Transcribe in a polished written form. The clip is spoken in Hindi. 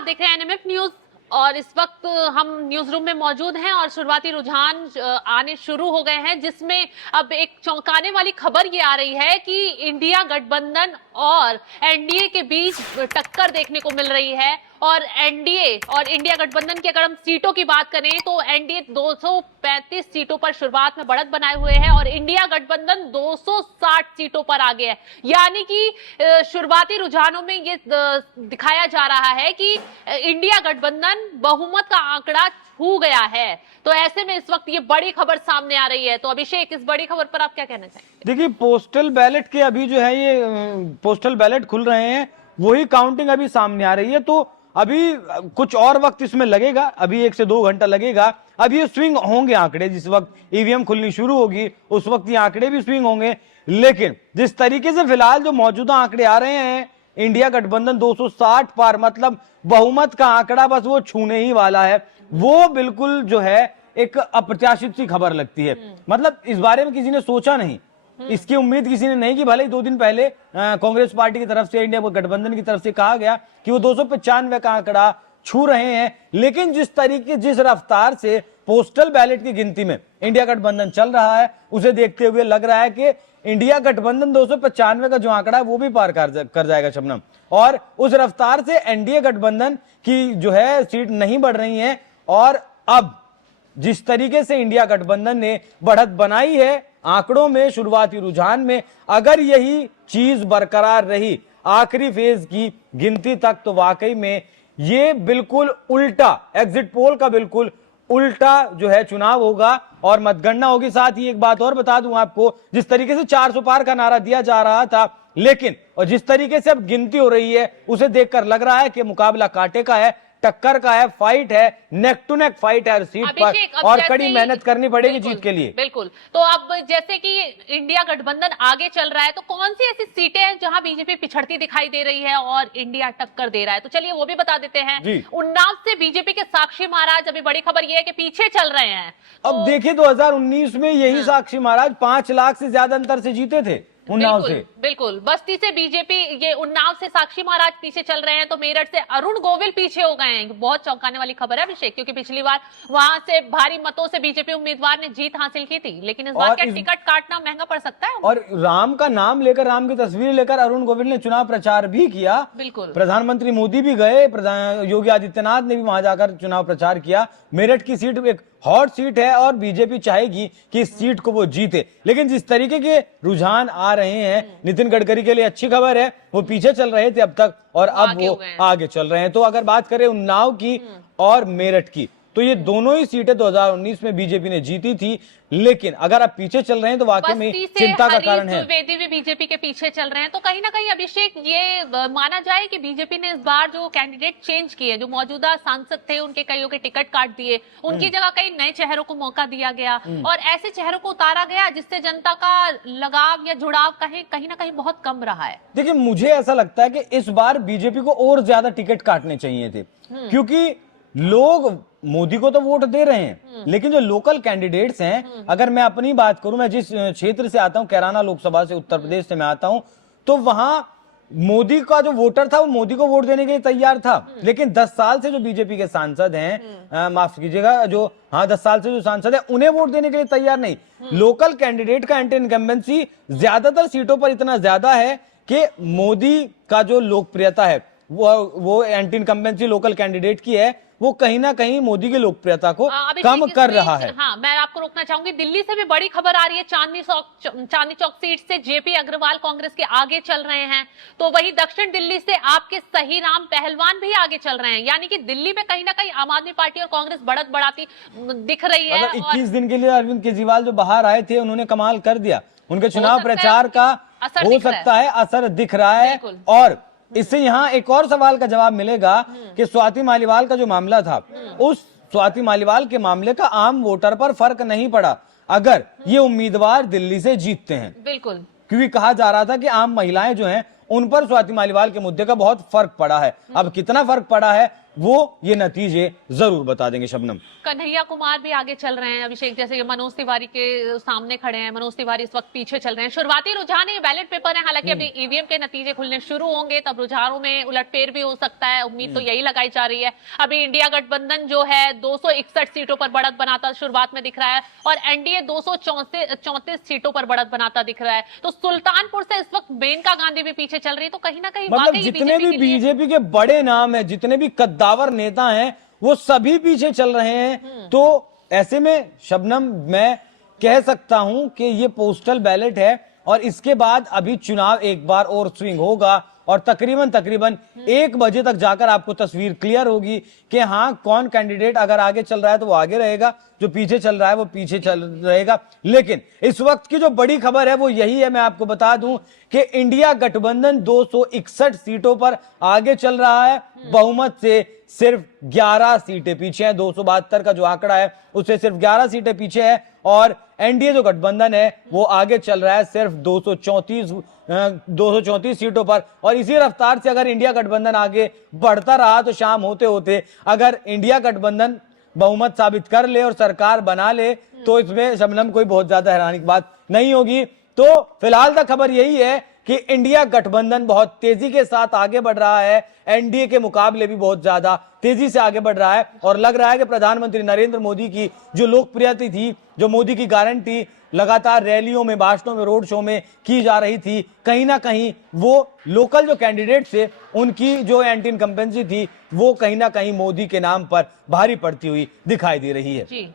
आप देख रहे हैं एनएमएफ न्यूज और इस वक्त हम न्यूज रूम में मौजूद हैं और शुरुआती रुझान आने शुरू हो गए हैं, जिसमें अब एक चौंकाने वाली खबर ये आ रही है कि इंडिया गठबंधन और एनडीए के बीच टक्कर देखने को मिल रही है। और एनडीए और इंडिया गठबंधन की अगर हम सीटों की बात करें तो एनडीए 235 सीटों पर शुरुआत में बढ़त बनाए हुए है और इंडिया गठबंधन 260 सीटों पर आगे है। यानी कि शुरुआती रुझानों में ये दिखाया जा रहा है कि इंडिया गठबंधन बहुमत का आंकड़ा छू गया है। तो ऐसे में इस वक्त ये बड़ी खबर सामने आ रही है। तो अभिषेक, इस बड़ी खबर पर आप क्या कहना चाहेंगे? देखिए, पोस्टल बैलेट के अभी जो है ये पोस्टल बैलेट खुल रहे हैं, वही काउंटिंग अभी सामने आ रही है। तो अभी कुछ और वक्त इसमें लगेगा, अभी 1 से 2 घंटा लगेगा। अब ये स्विंग होंगे आंकड़े, जिस वक्त ईवीएम खुलनी शुरू होगी उस वक्त ये आंकड़े भी स्विंग होंगे। लेकिन जिस तरीके से फिलहाल जो मौजूदा आंकड़े आ रहे हैं, इंडिया गठबंधन 260 पार, मतलब बहुमत का आंकड़ा बस वो छूने ही वाला है। वो बिल्कुल जो है एक अप्रत्याशित सी खबर लगती है। मतलब इस बारे में किसी ने सोचा नहीं, इसकी उम्मीद किसी ने नहीं की। भले ही 2 दिन पहले कांग्रेस पार्टी की तरफ से, इंडिया गठबंधन की तरफ से कहा गया कि वो 295 का आंकड़ा छू रहे हैं, लेकिन जिस रफ्तार से पोस्टल बैलेट की गिनती में इंडिया गठबंधन चल रहा है, उसे देखते हुए लग रहा है कि इंडिया गठबंधन 295 का जो आंकड़ा है वो भी पार कर जाएगा शबनम। और उस रफ्तार से एनडीए गठबंधन की जो है सीट नहीं बढ़ रही है। और अब जिस तरीके से इंडिया गठबंधन ने बढ़त बनाई है आंकड़ों में, शुरुआती रुझान में, अगर यही चीज बरकरार रही आखिरी फेज की गिनती तक, तो वाकई में ये बिल्कुल उल्टा, एग्जिट पोल का बिल्कुल उल्टा जो है चुनाव होगा और मतगणना होगी। साथ ही एक बात और बता दूं आपको, जिस तरीके से 400 पार का नारा दिया जा रहा था, लेकिन और जिस तरीके से अब गिनती हो रही है, उसे देखकर लग रहा है कि मुकाबला कांटे का है, टक्कर का है, फाइट है, नेक टू नेक फाइट है सीट पर, और कड़ी मेहनत करनी पड़ेगी जीत के लिए। बिल्कुल। तो अब जैसे कि इंडिया गठबंधन आगे चल रहा है, तो कौन सी ऐसी सीटें हैं जहां बीजेपी पिछड़ती दिखाई दे रही है और इंडिया टक्कर दे रहा है? तो चलिए वो भी बता देते हैं। उन्नाव से बीजेपी के साक्षी महाराज, अभी बड़ी खबर यह है कि पीछे चल रहे हैं। अब देखिए, 2019 में यही साक्षी महाराज 5 लाख से ज्यादा अंतर से जीते थे उन्नाव से। बिल्कुल। बस्ती से बीजेपी, ये उन्नाव से साक्षी महाराज पीछे चल रहे हैं, तो मेरठ से अरुण गोविल पीछे हो गए हैं। बहुत चौंकाने वाली खबर है अभिषेक, क्योंकि पिछली बार वहां से भारी मतों से बीजेपी उम्मीदवार ने जीत हासिल की थी, लेकिन इस बार क्या टिकट काटना महंगा पड़ सकता है? और राम का नाम लेकर, राम की तस्वीर लेकर अरुण गोविल ने चुनाव प्रचार भी किया। बिल्कुल। प्रधानमंत्री मोदी भी गए, योगी आदित्यनाथ ने भी वहां जाकर चुनाव प्रचार किया। मेरठ की सीट एक हॉट सीट है और बीजेपी चाहेगी कि इस सीट को वो जीते। लेकिन जिस तरीके के रुझान आ रहे हैं, नितिन गडकरी के लिए अच्छी खबर है, वो पीछे चल रहे थे अब तक और अब वो आगे चल रहे हैं। तो अगर बात करें उन्नाव की और मेरठ की, तो ये दोनों ही सीटें 2019 में बीजेपी ने जीती थी। लेकिन अगर आप पीछे चल रहे हैं तो वाकई में चिंता का कारण है। द्विवेदी भी बीजेपी के पीछे चल रहे हैं। तो कहीं ना कहीं अभिषेक, ये माना जाए कि बीजेपी ने इस बार जो कैंडिडेट चेंज किए, जो मौजूदा सांसद थे उनके कईयों के टिकट काट दिए, उनकी जगह कई नए चेहरों को मौका दिया गया और ऐसे चेहरों को उतारा गया जिससे जनता का लगाव या जुड़ाव कहीं ना कहीं बहुत कम रहा है। देखिए, मुझे ऐसा लगता है कि इस बार बीजेपी को और ज्यादा टिकट काटने चाहिए थे, क्योंकि लोग मोदी को तो वोट दे रहे हैं, लेकिन जो लोकल कैंडिडेट्स हैं, अगर मैं अपनी बात करूं, मैं जिस क्षेत्र से आता हूं, कैराना लोकसभा से, उत्तर प्रदेश से मैं आता हूं, तो वहां मोदी का जो वोटर था वो मोदी को वोट देने के लिए तैयार था। लेकिन 10 साल से जो बीजेपी के सांसद हैं, माफ कीजिएगा, जो 10 साल से जो सांसद है, उन्हें वोट देने के लिए तैयार नहीं। लोकल कैंडिडेट का एंटी इनकम्बेंसी ज्यादातर सीटों पर इतना ज्यादा है कि मोदी का जो लोकप्रियता है वो एंटी इनकम्बेंसी लोकल कैंडिडेट की है, वो कहीं ना कहीं मोदी की लोकप्रियता को कम कर रहा है। हाँ, मैं आपको रोकना चाहूंगी। दिल्ली से भी बड़ी खबर आ रही है। चांदनी चौक सीट से जेपी अग्रवाल कांग्रेस के आगे चल रहे हैं, तो वही दक्षिण दिल्ली से आपके सही राम पहलवान भी आगे चल रहे हैं। यानी कि दिल्ली में कहीं ना कहीं आम आदमी पार्टी और कांग्रेस बढ़त बढ़ाती दिख रही है। 21 दिन के लिए अरविंद केजरीवाल जो बाहर आए थे, उन्होंने कमाल कर दिया। उनके चुनाव प्रचार का हो सकता है असर दिख रहा है। और इससे यहाँ एक और सवाल का जवाब मिलेगा कि स्वाति मालीवाल का जो मामला था, उस स्वाति मालीवाल के मामले का आम वोटर पर फर्क नहीं पड़ा अगर ये उम्मीदवार दिल्ली से जीतते हैं। बिल्कुल। क्योंकि कहा जा रहा था कि आम महिलाएं जो हैं, उन पर स्वाति मालीवाल के मुद्दे का बहुत फर्क पड़ा है। अब कितना फर्क पड़ा है वो ये नतीजे जरूर बता देंगे। शबनम, कन्हैया कुमार भी आगे चल रहे हैं अभिषेक, जैसे कि मनोज तिवारी के सामने खड़े हैं। मनोज तिवारी इस वक्त पीछे चल रहे हैं। शुरुआती रुझान ये बैलेट पेपर है, हालांकि अभी ईवीएम के नतीजे खुलने शुरू होंगे तब रुझानों में उलटफेर भी हो सकता है। उम्मीद तो यही लगाई जा रही है। अभी इंडिया गठबंधन जो है 261 सीटों पर बढ़त बनाता शुरुआत में दिख रहा है और एनडीए 234 सीटों पर बढ़त बनाता दिख रहा है। तो सुल्तानपुर से इस वक्त मेनका गांधी भी पीछे चल रही है। तो कहीं ना कहीं मतलब वाकई जितने भी के लिए बीजेपी के बड़े नाम है, जितने भी कद्दावर नेता हैं, वो सभी पीछे चल रहे हैं। तो ऐसे में शबनम, मैं कह सकता हूं कि ये पोस्टल बैलेट है और इसके बाद अभी चुनाव एक बार और स्विंग होगा और तकरीबन 1 बजे तक जाकर आपको तस्वीर क्लियर होगी कि हाँ, कौन कैंडिडेट अगर आगे चल रहा है तो वो आगे रहेगा, जो पीछे चल रहा है वो पीछे चल रहेगा। लेकिन इस वक्त की जो बड़ी खबर है वो यही है, मैं आपको बता दूं कि इंडिया गठबंधन 261 सीटों पर आगे चल रहा है। बहुमत से सिर्फ 11 सीटें पीछे हैं। 272 का जो आंकड़ा है उससे सिर्फ 11 सीटें पीछे है और एनडीए जो गठबंधन है वो आगे चल रहा है सिर्फ 234 सीटों पर। और इसी रफ्तार से अगर इंडिया गठबंधन आगे बढ़ता रहा तो शाम होते होते अगर इंडिया गठबंधन बहुमत साबित कर ले और सरकार बना ले तो इसमें शबनम कोई बहुत ज्यादा हैरानी की बात नहीं होगी। तो फिलहाल तक खबर यही है कि इंडिया गठबंधन बहुत तेजी के साथ आगे बढ़ रहा है, एनडीए के मुकाबले भी बहुत ज्यादा तेजी से आगे बढ़ रहा है और लग रहा है कि प्रधानमंत्री नरेंद्र मोदी की जो लोकप्रियता थी, जो मोदी की गारंटी लगातार रैलियों में, भाषणों में, रोड शो में की जा रही थी, कहीं ना कहीं वो लोकल जो कैंडिडेट थे उनकी जो एंटी इनकम्बेंसी थी वो कहीं ना कहीं मोदी के नाम पर भारी पड़ती हुई दिखाई दे रही है। जी।